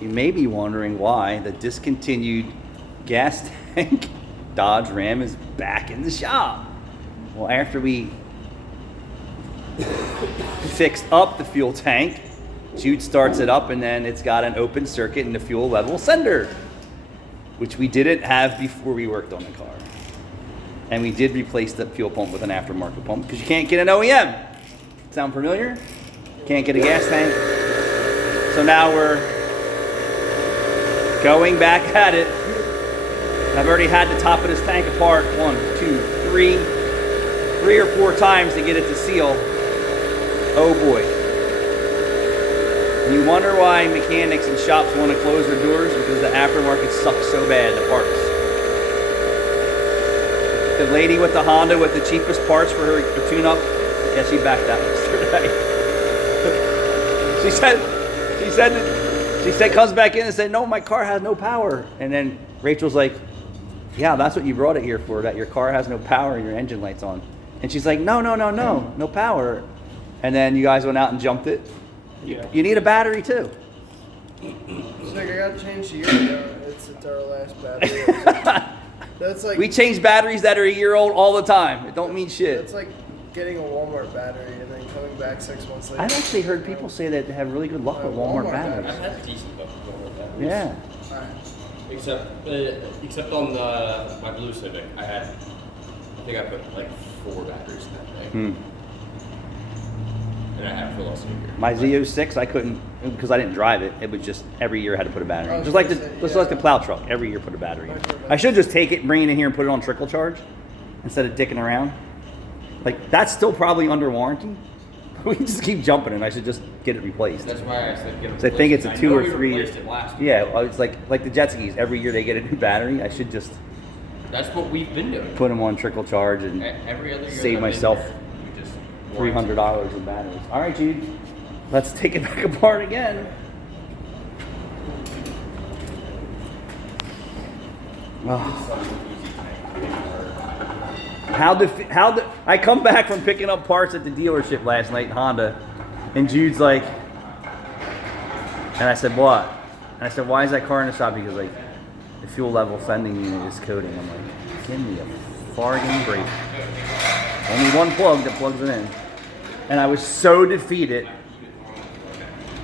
you may be wondering why the discontinued gas tank Dodge Ram is back in the shop. Well, after we fixed up the fuel tank, Jude starts it up and then it's got an open circuit in the fuel level sender, which we didn't have before we worked on the car. And we did replace the fuel pump with an aftermarket pump because you can't get an OEM. Sound familiar? Can't get a gas tank. So now we're going back at it. I've already had the top of this tank apart 1, 2, 3 or 4 times to get it to seal. Oh boy. And you wonder why mechanics and shops want to close their doors, because the aftermarket sucks so bad, the parts. The lady with the Honda with the cheapest parts for her tune-up, yeah, she backed out yesterday. she said, comes back in and said, no, my car has no power. And then Rachel's like, yeah, that's what you brought it here for, that your car has no power and your engine light's on. And she's like, no power. And then you guys went out and jumped it. Yeah. You need a battery too. She's like, I got changed a year ago. It's our last battery. That's like, We change batteries that are a year old all the time. It don't mean shit. it's like getting a Walmart battery and then coming back 6 months later. I've actually heard people say that they have really good luck with Walmart Walmart batteries. I've had decent luck with Walmart batteries. Yeah. Alright. Except on my blue Civic, I think I put like 4 batteries in that thing. And I have for less than a year. My Z06, I couldn't, because I didn't drive it. It was just every year I had to put a battery. I was Just like gonna the say, just yeah. like the plow truck. Every year put a battery. Mine's right I should just take it, bring it in here, and put it on trickle charge instead of dicking around. Like that's still probably under warranty. We just keep jumping, and I should just get it replaced. That's why I said get it. So I think it's a replaced. 2 I know or we 3 replaced it last Yeah, year. well, it's like the jet skis. Every year they get a new battery. I should just That's what we've been doing. put them on trickle charge and Every other year save that I've been myself there, we just warranty. $300 in batteries. All right, Jude. Let's take it back apart again. Oh. I come back from picking up parts at the dealership last night, Honda, and Jude's like, and I said, what? And I said, why is that car in the shop? Because like, the fuel level sending unit is coding. I'm like, give me a farting break. Only one plug that plugs it in. And I was so defeated.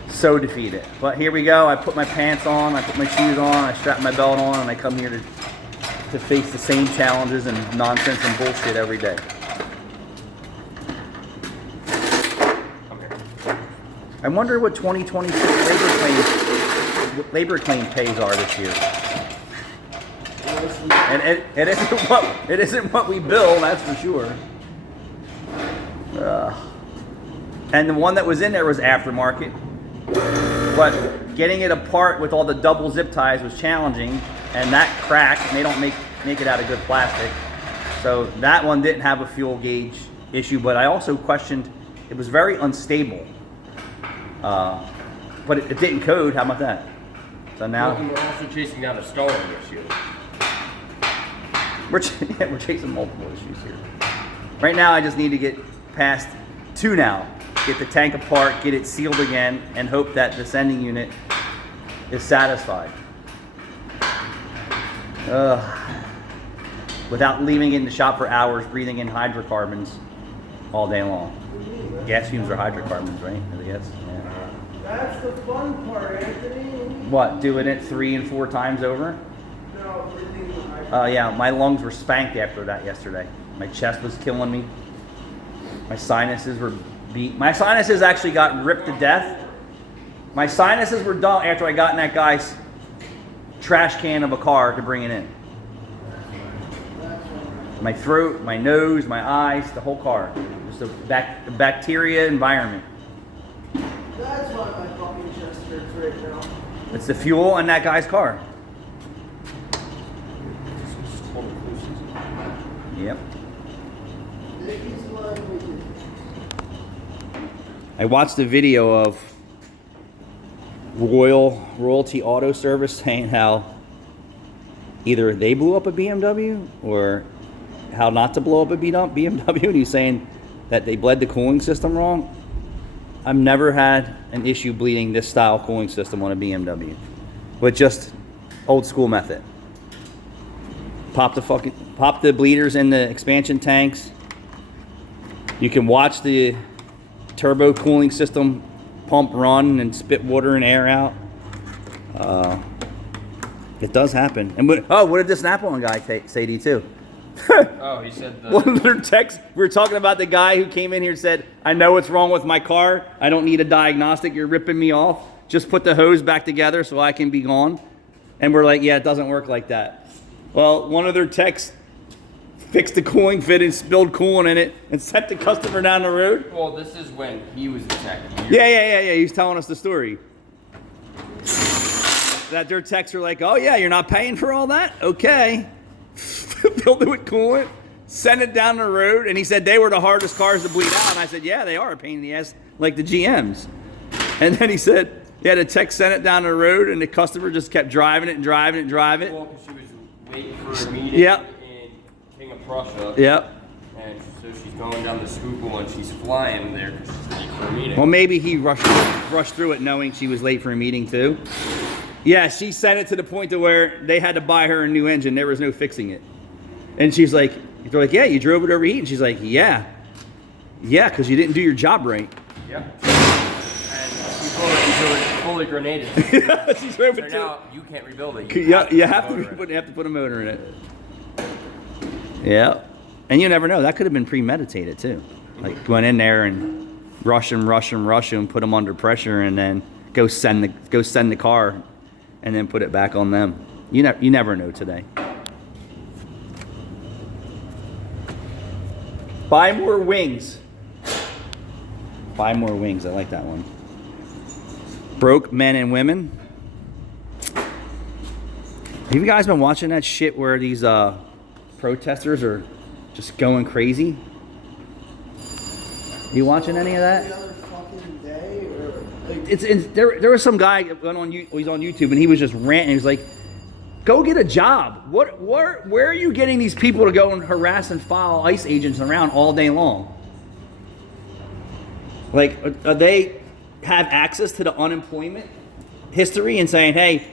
So defeated. But here we go. I put my pants on, I put my shoes on, I strap my belt on, and I come here to face the same challenges and nonsense and bullshit every day. I wonder what 2026 labor claim pays are this year. And it isn't what we bill, that's for sure. And the one that was in there was aftermarket. But getting it apart with all the double zip ties was challenging, and that cracked, and they don't make it out of good plastic. So that one didn't have a fuel gauge issue, but I also questioned, it was very unstable. But it didn't code, how about that? So now We're also chasing down a stalling issue. we're chasing multiple issues here. Right now I just need to get past 2 now. Get the tank apart, get it sealed again, and hope that the sending unit is satisfied. Without leaving it in the shop for hours, breathing in hydrocarbons all day long. Gas fumes are hydrocarbons, right? I guess. Yeah. That's the fun part, Anthony. What, doing it 3 and 4 times over? No, breathing Yeah, my lungs were spanked after that yesterday. My chest was killing me. My sinuses were beat. My sinuses actually got ripped to death. My sinuses were done after I got in that guy's trash can of a car to bring it in. My throat, my nose, my eyes, the whole car. Just a bacteria environment. That's why my fucking chest hurts right now. It's the fuel in that guy's car. Yep. I watched a video of Royalty Auto Service saying how either they blew up a BMW or how not to blow up a BMW, and he's saying that they bled the cooling system wrong. I've never had an issue bleeding this style cooling system on a BMW. with just old school method. Pop the bleeders in the expansion tanks. You can watch the turbo cooling system pump run and spit water and air out. It does happen. And what did the Snap-on guy say to you too? Oh, he said the... One of their texts, we were talking about the guy who came in here and said, I know what's wrong with my car. I don't need a diagnostic. You're ripping me off. Just put the hose back together so I can be gone. And we're like, yeah, it doesn't work like that. Well, one of their texts fixed the cooling fit and spilled coolant in it and sent the customer down the road. Well, this is when he was attacked. Yeah. He was telling us the story. That their texts are like, oh yeah, you're not paying for all that? Okay. Filled it with coolant, sent it down the road, and he said they were the hardest cars to bleed out. And I said, yeah, they are a pain in the ass, like the GMs. And then he said, yeah, the tech sent it down the road, and the customer just kept driving it. Well, because she was waiting for a meeting Yep. in King of Prussia. Yep. And so she's going down the Schuylkill and she's flying there because she's late for a meeting. Well, maybe he rushed through it knowing she was late for a meeting too. Yeah, she sent it to the point to where they had to buy her a new engine. There was no fixing it. And she's like, they're like, yeah, you drove it overheat. And she's like, yeah, because you didn't do your job right. Yeah. And she fully grenaded. She drove it So now you can't rebuild it. you have to put a motor in it. Yeah. And you never know. That could have been premeditated too. Like went in there and rush him, put him under pressure, and then go send the car, and then put it back on them. You never know today. Buy more wings. Buy more wings. I like that one. Broke men and women. Have you guys been watching that shit where these protesters are just going crazy? You watching any of that? Every other fucking day, or like, There was some guy he's on YouTube, and he was just ranting. He was like, go get a job. Where are you getting these people to go and harass and file ICE agents around all day long? Like, they have access to the unemployment history and saying, hey,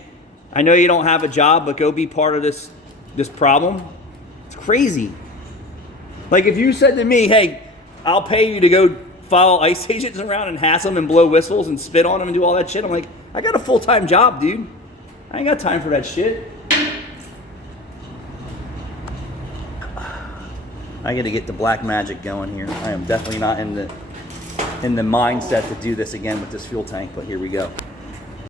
I know you don't have a job, but go be part of this problem? It's crazy. Like, if you said to me, hey, I'll pay you to go follow ICE agents around and hass them and blow whistles and spit on them and do all that shit, I'm like, I got a full-time job, dude. I ain't got time for that shit. I got to get the black magic going here. I am definitely not in the mindset to do this again with this fuel tank, but here we go.